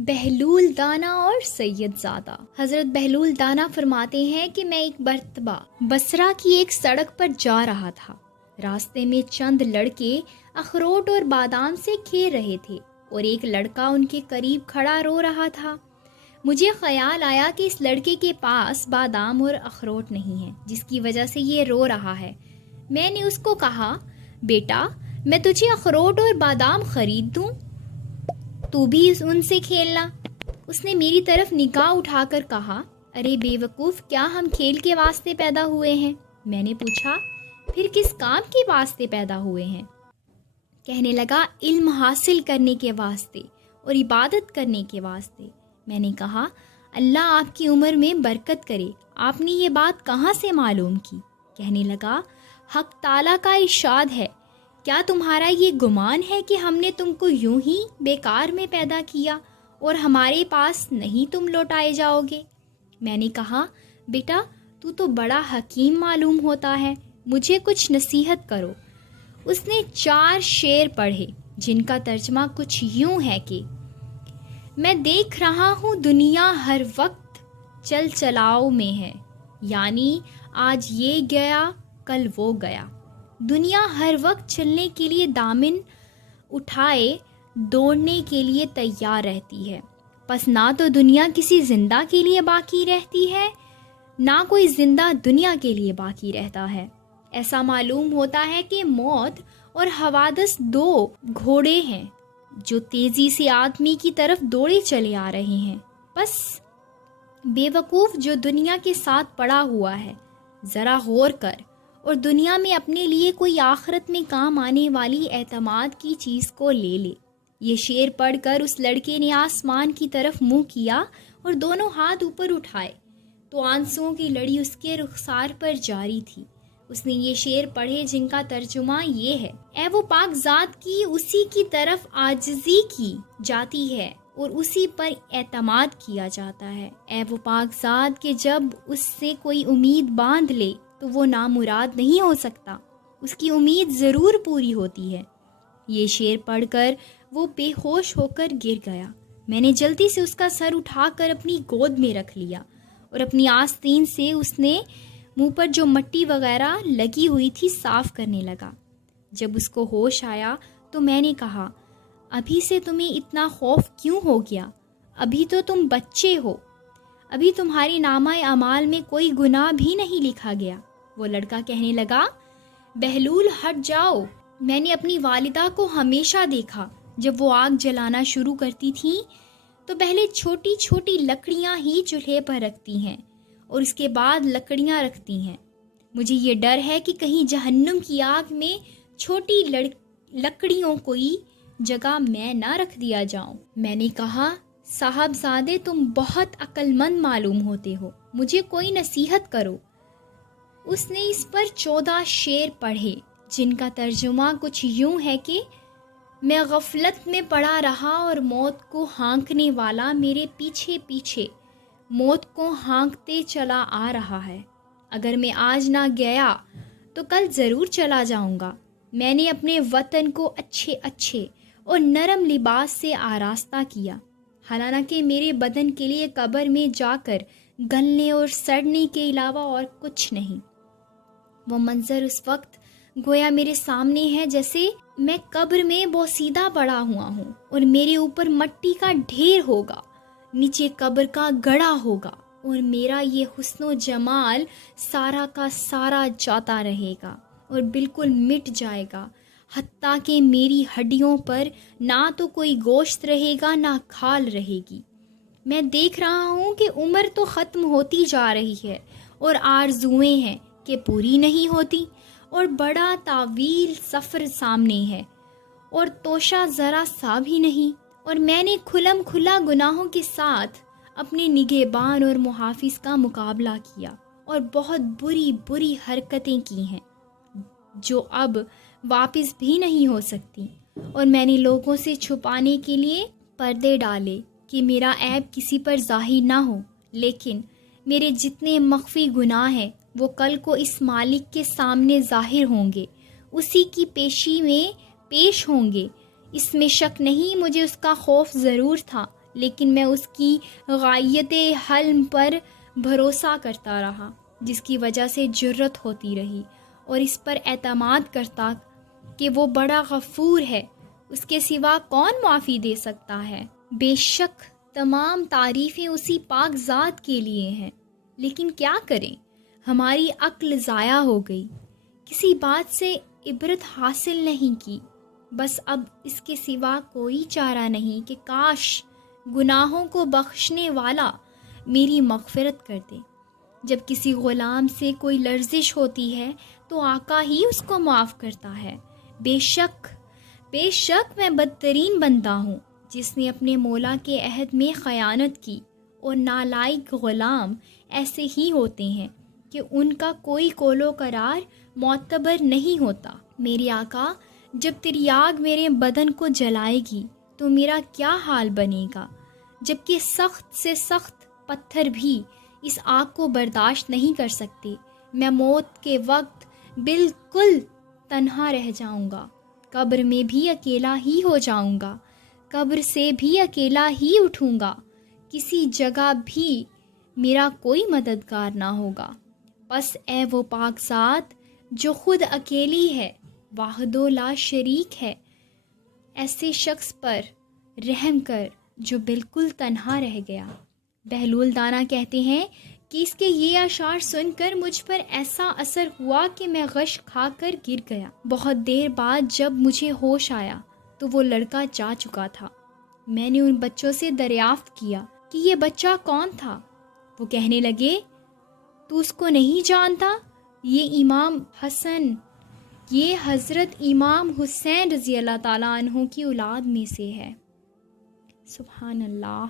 بہلول دانا اور سید زادہ۔ حضرت بہلول دانا فرماتے ہیں کہ میں ایک مرتبہ بصرہ کی ایک سڑک پر جا رہا تھا۔ راستے میں چند لڑکے اخروٹ اور بادام سے کھیل رہے تھے اور ایک لڑکا ان کے قریب کھڑا رو رہا تھا۔ مجھے خیال آیا کہ اس لڑکے کے پاس بادام اور اخروٹ نہیں ہے، جس کی وجہ سے یہ رو رہا ہے۔ میں نے اس کو کہا، بیٹا میں تجھے اخروٹ اور بادام خرید دوں، تو بھی ان سے کھیلنا۔ اس نے میری طرف نگاہ اٹھا کر کہا، ارے بے وقوف، کیا ہم کھیل کے واسطے پیدا ہوئے ہیں؟ میں نے پوچھا، پھر کس کام کے واسطے پیدا ہوئے ہیں؟ کہنے لگا، علم حاصل کرنے کے واسطے اور عبادت کرنے کے واسطے۔ میں نے کہا، اللہ آپ کی عمر میں برکت کرے، آپ نے یہ بات کہاں سے معلوم کی؟ کہنے لگا، حق تعالیٰ کا ارشاد ہے، کیا تمہارا یہ گمان ہے کہ ہم نے تم کو یوں ہی بیکار میں پیدا کیا اور ہمارے پاس نہیں تم لوٹائے جاؤ گے؟ میں نے کہا، بیٹا تو بڑا حکیم معلوم ہوتا ہے، مجھے کچھ نصیحت کرو۔ اس نے 4 شعر پڑھے جن کا ترجمہ کچھ یوں ہے کہ میں دیکھ رہا ہوں دنیا ہر وقت چل چلاؤ میں ہے، یعنی آج یہ گیا کل وہ گیا۔ دنیا ہر وقت چلنے کے لیے دامن اٹھائے دوڑنے کے لیے تیار رہتی ہے، پس نہ تو دنیا کسی زندہ کے لیے باقی رہتی ہے، نہ کوئی زندہ دنیا کے لیے باقی رہتا ہے۔ ایسا معلوم ہوتا ہے کہ موت اور حوادث 2 گھوڑے ہیں جو تیزی سے آدمی کی طرف دوڑے چلے آ رہے ہیں۔ بس بے وقوف جو دنیا کے ساتھ پڑا ہوا ہے، ذرا غور کر اور دنیا میں اپنے لیے کوئی آخرت میں کام آنے والی اعتماد کی چیز کو لے لے۔ یہ شعر پڑھ کر اس لڑکے نے آسمان کی طرف منہ کیا اور دونوں ہاتھ اوپر اٹھائے تو آنسوؤں کی لڑی اس کے رخسار پر جاری تھی۔ اس نے یہ شعر پڑھے جن کا ترجمہ یہ ہے، اے وہ پاک ذات کی اسی کی طرف عاجزی کی جاتی ہے اور اسی پر اعتماد کیا جاتا ہے۔ اے وہ پاک ذات کہ جب اس سے کوئی امید باندھ لے تو وہ نامراد نہیں ہو سکتا، اس کی امید ضرور پوری ہوتی ہے۔ یہ شعر پڑھ کر وہ بے ہوش ہو کر گر گیا۔ میں نے جلدی سے اس کا سر اٹھا کر اپنی گود میں رکھ لیا اور اپنی آستین سے اس نے منہ پر جو مٹی وغیرہ لگی ہوئی تھی صاف کرنے لگا۔ جب اس کو ہوش آیا تو میں نے کہا، ابھی سے تمہیں اتنا خوف کیوں ہو گیا؟ ابھی تو تم بچے ہو، ابھی تمہاری نامہ اعمال میں کوئی گناہ بھی نہیں لکھا گیا۔ وہ لڑکا کہنے لگا، بہلول ہٹ جاؤ، میں نے اپنی والدہ کو ہمیشہ دیکھا جب وہ آگ جلانا شروع کرتی تھیں تو پہلے چھوٹی چھوٹی لکڑیاں ہی چولہے پر رکھتی ہیں اور اس کے بعد لکڑیاں رکھتی ہیں۔ مجھے یہ ڈر ہے کہ کہیں جہنم کی آگ میں چھوٹی لکڑیوں کوئی جگہ میں نہ رکھ دیا جاؤں۔ میں نے کہا، صاحب زادے تم بہت عقل مند معلوم ہوتے ہو، مجھے کوئی نصیحت کرو۔ اس نے اس پر 14 شعر پڑھے جن کا ترجمہ کچھ یوں ہے کہ میں غفلت میں پڑا رہا اور موت کو ہانکنے والا میرے پیچھے پیچھے موت کو ہانکتے چلا آ رہا ہے۔ اگر میں آج نہ گیا تو کل ضرور چلا جاؤں گا۔ میں نے اپنے وطن کو اچھے اچھے اور نرم لباس سے آراستہ کیا، حالانکہ میرے بدن کے لیے قبر میں جا کر گلنے اور سڑنے کے علاوہ اور کچھ نہیں۔ وہ منظر اس وقت گویا میرے سامنے ہے جیسے میں قبر میں بوسیدہ پڑا ہوا ہوں اور میرے اوپر مٹی کا ڈھیر ہوگا، نیچے قبر کا گڑھا ہوگا اور میرا یہ حسن و جمال سارا کا سارا جاتا رہے گا اور بالکل مٹ جائے گا، حتیٰ کہ میری ہڈیوں پر نہ تو کوئی گوشت رہے گا نہ کھال رہے گی۔ میں دیکھ رہا ہوں کہ عمر تو ختم ہوتی جا رہی ہے اور آرزوئیں ہیں کہ پوری نہیں ہوتی، اور بڑا طویل سفر سامنے ہے اور توشہ ذرا سا بھی نہیں، اور میں نے کھلم کھلا گناہوں کے ساتھ اپنے نگہبان اور محافظ کا مقابلہ کیا اور بہت بری بری حرکتیں کی ہیں جو اب واپس بھی نہیں ہو سکتی، اور میں نے لوگوں سے چھپانے کے لیے پردے ڈالے کہ میرا عیب کسی پر ظاہر نہ ہو، لیکن میرے جتنے مخفی گناہ ہیں وہ کل کو اس مالک کے سامنے ظاہر ہوں گے، اسی کی پیشی میں پیش ہوں گے۔ اس میں شک نہیں، مجھے اس کا خوف ضرور تھا، لیکن میں اس کی غایت حلم پر بھروسہ کرتا رہا، جس کی وجہ سے جرت ہوتی رہی، اور اس پر اعتماد کرتا کہ وہ بڑا غفور ہے، اس کے سوا کون معافی دے سکتا ہے۔ بے شک تمام تعریفیں اسی پاک ذات کے لیے ہیں، لیکن کیا کریں، ہماری عقل ضائع ہو گئی، کسی بات سے عبرت حاصل نہیں کی۔ بس اب اس کے سوا کوئی چارہ نہیں کہ کاش گناہوں کو بخشنے والا میری مغفرت کر دے۔ جب کسی غلام سے کوئی لرزش ہوتی ہے تو آقا ہی اس کو معاف کرتا ہے۔ بے شک میں بدترین بندہ ہوں جس نے اپنے مولا کے عہد میں خیانت کی، اور نالائق غلام ایسے ہی ہوتے ہیں کہ ان کا کوئی قول و قرار معتبر نہیں ہوتا۔ میری آقا، جب تیری آگ میرے بدن کو جلائے گی تو میرا کیا حال بنے گا، جبکہ سخت سے سخت پتھر بھی اس آگ کو برداشت نہیں کر سکتے۔ میں موت کے وقت بالکل تنہا رہ جاؤں گا، قبر میں بھی اکیلا ہی ہو جاؤں گا، قبر سے بھی اکیلا ہی اٹھوں گا، کسی جگہ بھی میرا کوئی مددگار نہ ہوگا۔ پس اے وہ پاک ذات جو خود اکیلی ہے، واحد و لا شریک ہے، ایسے شخص پر رحم کر جو بالکل تنہا رہ گیا۔ بہلول دانا کہتے ہیں کہ اس کے یہ اشعار سن کر مجھ پر ایسا اثر ہوا کہ میں غش کھا کر گر گیا۔ بہت دیر بعد جب مجھے ہوش آیا تو وہ لڑکا جا چکا تھا۔ میں نے ان بچوں سے دریافت کیا کہ یہ بچہ کون تھا۔ وہ کہنے لگے، تو اس کو نہیں جانتا؟ یہ امام حسن، یہ حضرت امام حسین رضی اللہ تعالیٰ عنہ کی اولاد میں سے ہے۔ سبحان اللہ۔